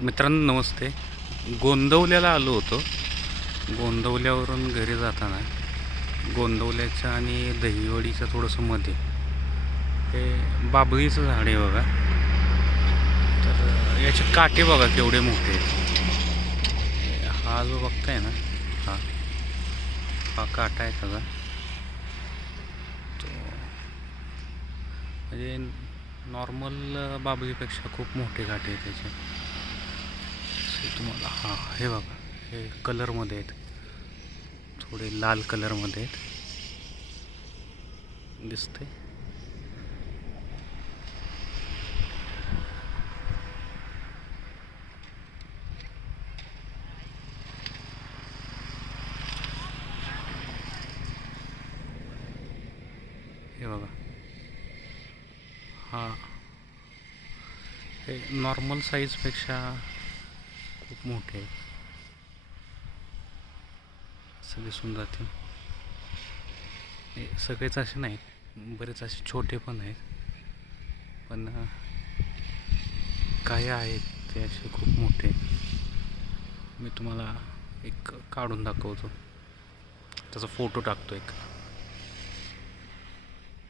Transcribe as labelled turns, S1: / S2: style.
S1: मित्रांनो नमस्ते. गोंदवल्याला आलो होतो. गोंदवल्यावरून घरी जाताना गोंदवल्याच्या आणि दहिवडीच्या थोडंसं मध्ये. हे बाबळीचं झाड आहे बघा. तर याचे काटे बघा केवढे मोठे आहेत. हा जो बघताय ना हा. हा काटा आहे त्याचा. तो म्हणजे नॉर्मल बाबळीपेक्षा खूप मोठे काटे आहेत त्याचे. तुम्हाला हां हे बघा हे कलरमध्ये आहेत. थोडे लाल कलरमध्ये आहेत. दिसते हे बघा. हा. हे नॉर्मल साईजपेक्षा खूप मोठे आहे सगळे सुंदर जाते हे सगळेच असे नाहीत. बरेच असे छोटे पण आहेत. पण काय काही आहेत ते असे खूप मोठे. मी तुम्हाला एक काढून दाखवतो. त्याचा फोटो टाकतो एक.